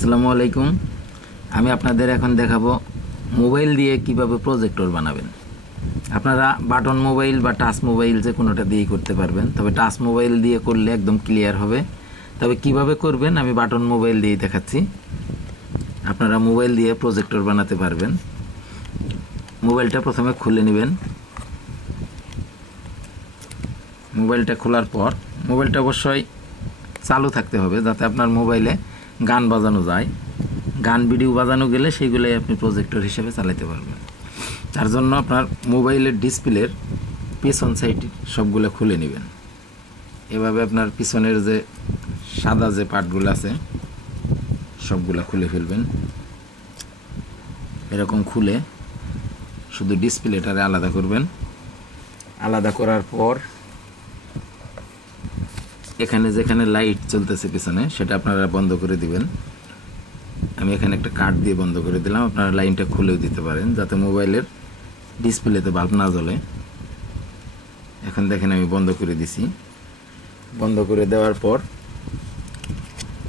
আসসালামু আলাইকুম। আমি আপনাদের এখন দেখাবো মোবাইল দিয়ে কিভাবে প্রজেক্টর বানাবেন। আপনারা বাটন মোবাইল বা টাচ মোবাইল যে কোনোটা দিয়েই করতে পারবেন, তবে টাচ মোবাইল দিয়ে করলে একদম ক্লিয়ার হবে। তবে কিভাবে করবেন আমি বাটন মোবাইল দিয়েই দেখাচ্ছি। আপনারা মোবাইল দিয়ে প্রজেক্টর বানাতে পারবেন। মোবাইলটা প্রথমে খুলে নেবেন। মোবাইলটা খোলার পর মোবাইলটা অবশ্যই চালু থাকতে হবে, যাতে আপনার মোবাইলে গান বাজানো যায়। গান ভিডিও বাজানো গেলে সেইগুলোই আপনি প্রজেক্টর হিসেবে চালাতে পারবেন। তার জন্য আপনার মোবাইলের ডিসপ্লের পিছন সাইড সবগুলো খুলে নেবেন। এভাবে আপনার পিছনের যে সাদা যে পার্টগুলো আছে সবগুলো খুলে ফেলবেন। এরকম খুলে শুধু ডিসপ্লেটারে আলাদা করবেন। আলাদা করার পর এখানে যেখানে লাইট চলতেছে পিছনে সেটা আপনারা বন্ধ করে দিবেন। আমি এখানে একটা কার্ড দিয়ে বন্ধ করে দিলাম। আপনারা লাইনটা খুলেও দিতে পারেন, যাতে মোবাইলের ডিসপ্লেতে বাল্ব না জ্বলে। এখন দেখেন আমি বন্ধ করে দিছি। বন্ধ করে দেওয়ার পর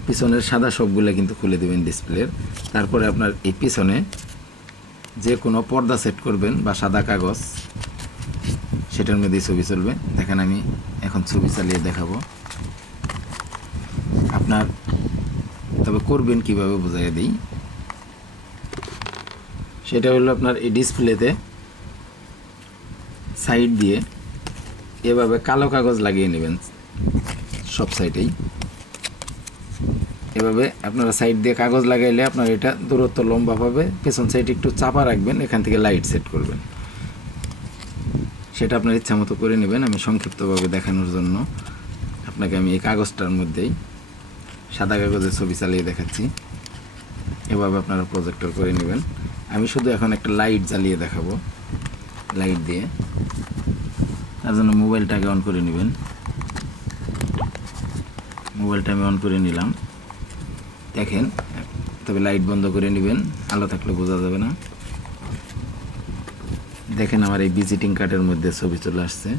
পিছনের সাদা সবগুলো কিন্তু খুলে দেবেন ডিসপ্লের। তারপরে আপনার এই পিছনে যে কোনো পর্দা সেট করবেন বা সাদা কাগজ, সেটার মধ্যেই ছবি চলবে। দেখেন আমি এখন ছবি চালিয়ে দেখাবো আপনার। তবে করবেন কিভাবে বোঝাই দিই। সেটা হলো আপনার এই ডিসপ্লেতে সাইড দিয়ে এভাবে কালো কাগজ লাগিয়ে নেবেন সব সাইডেই। এভাবে আপনারা সাইড দিয়ে কাগজ লাগাইলে আপনার এটা দূরত্ব লম্বা পাবে। পেছন সাইড একটু চাপা রাখবেন, এখান থেকে লাইট সেট করবেন। সেটা আপনার ইচ্ছা মতো করে নেবেন। আমি সংক্ষিপ্তভাবে দেখানোর জন্য আপনাকে আমি এই কাগজটার মধ্যেই সাদা কাগজের ছবি চালিয়ে দেখাচ্ছি। এভাবে আপনারা প্রজেক্টর করে নেবেন। আমি শুধু এখন একটা লাইট জ্বালিয়ে দেখাবো। লাইট দিয়ে তার জন্য মোবাইলটাকে অন করে নেবেন। মোবাইলটা আমি অন করে নিলাম। দেখেন, তবে লাইট বন্ধ করে নেবেন, আলো থাকলে বোঝা যাবে না। দেখেন আমার এই ভিজিটিং কার্ডের মধ্যে ছবি চলে আসছে।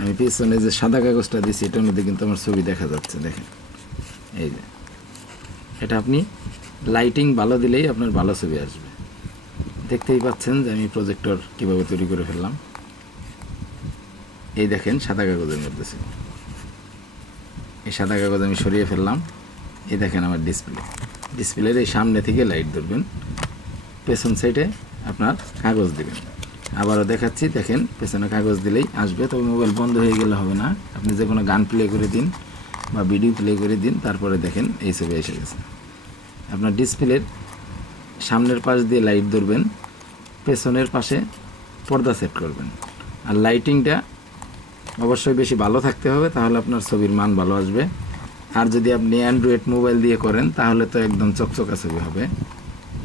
আমি পিছনে যে সাদা কাগজটা দিয়েছি এটার মধ্যে কিন্তু আমার ছবি দেখা যাচ্ছে। দেখেন এই যে, এটা আপনি লাইটিং ভালো দিলেই আপনার ভালো ছবি আসবে। দেখতেই পাচ্ছেন যে আমি প্রজেক্টর কীভাবে তৈরি করে ফেললাম। এই দেখেন সাদা কাগজের মধ্যে ছিল। এই সাদা কাগজ আমি সরিয়ে ফেললাম। এই দেখেন আমার ডিসপ্লের এই সামনে থেকে লাইট ধরবেন, পেছন সাইডে আপনার কাগজ দেবেন। আবারও দেখাচ্ছি, দেখেন পেছনে কাগজ দিলেই আসবে। তবে মোবাইল বন্ধ হয়ে গেলে হবে না। আপনি যে কোনো গান প্লে করে দিন বা ভিডিও প্লে করে দিন, তারপরে দেখেন এই ছবি এসে গেছে। আপনার ডিসপ্লের সামনের পাশ দিয়ে লাইট ধরবেন, পেছনের পাশে পর্দা সেট করবেন। আর লাইটিংটা অবশ্যই বেশি ভালো থাকতে হবে, তাহলে আপনার ছবির মান ভালো আসবে। আর যদি আপনি অ্যান্ড্রয়েড মোবাইল দিয়ে করেন তাহলে তো একদম চকচকা ছবি হবে।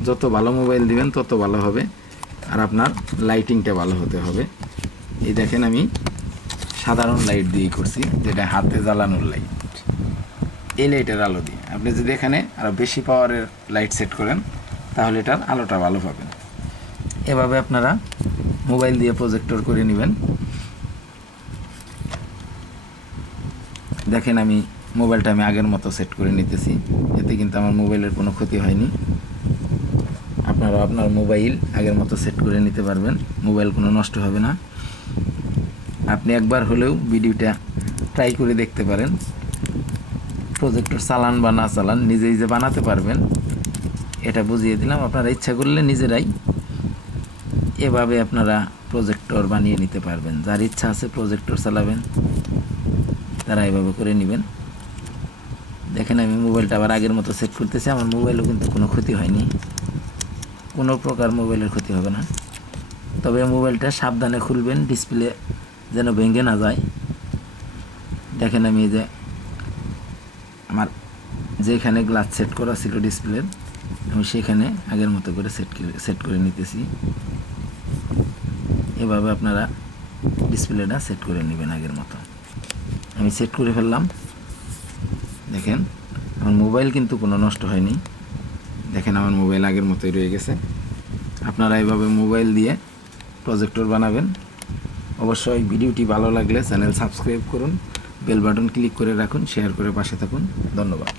যত ভালো মোবাইল দিবেন তত ভালো হবে। আর আপনার লাইটিংটা ভালো হতে হবে। এই দেখেন আমি সাধারণ লাইট দিয়েই করছি, যেটা হাতে জ্বালানোর লাইট। এই লাইটের আলো দিয়ে আপনি যদি এখানে আরও বেশি পাওয়ারের লাইট সেট করেন তাহলে এটার আলোটা ভালো পাবেন। এভাবে আপনারা মোবাইল দিয়ে প্রজেক্টর করে নেবেন। দেখেন আমি মোবাইলটা আমি আগের মতো সেট করে নিতেছি, এতে কিন্তু আমার মোবাইলের কোনো ক্ষতি হয়নি। আপনারা আপনার মোবাইল আগের মতো সেট করে নিতে পারবেন, মোবাইল কোনো নষ্ট হবে না। আপনি একবার হলেও ভিডিওটা ট্রাই করে দেখতে পারেন। প্রজেক্টর চালান বা না চালান নিজেই যে বানাতে পারবেন এটা বুঝিয়ে দিলাম। আপনারা ইচ্ছা করলে নিজেরাই এভাবে আপনারা প্রজেক্টর বানিয়ে নিতে পারবেন। যার ইচ্ছা আছে প্রজেক্টর চালাবেন তারা এভাবে করে নেবেন। দেখেন আমি মোবাইলটা আবার আগের মতো সেট করতেছি। আমার মোবাইলও কিন্তু কোনো ক্ষতি হয়নি, কোনো প্রকার মোবাইলের ক্ষতি হবে না। তবে মোবাইলটা সাবধানে খুলবেন, ডিসপ্লে যেন ভেঙে না যায়। দেখেন আমি যে আমার যেখানে গ্লাস সেট করা ছিল ডিসপ্লের, আমি সেখানে আগের মতো করে সেট করে নিতেছি। এভাবে আপনারা ডিসপ্লেটা সেট করে নেবেন আগের মতো। আমি সেট করে ফেললাম। দেখেন আমার মোবাইল কিন্তু কোনো নষ্ট হয়নি। দেখেন আমার মোবাইল আগের মতোই রয়ে গেছে। আপনারা এভাবে মোবাইল দিয়ে প্রজেক্টর বানাবেন। অবশ্যই ভিডিওটি ভালো লাগলে চ্যানেল সাবস্ক্রাইব করুন, বেল বাটন ক্লিক করে রাখুন, শেয়ার করে পাশে থাকুন। ধন্যবাদ।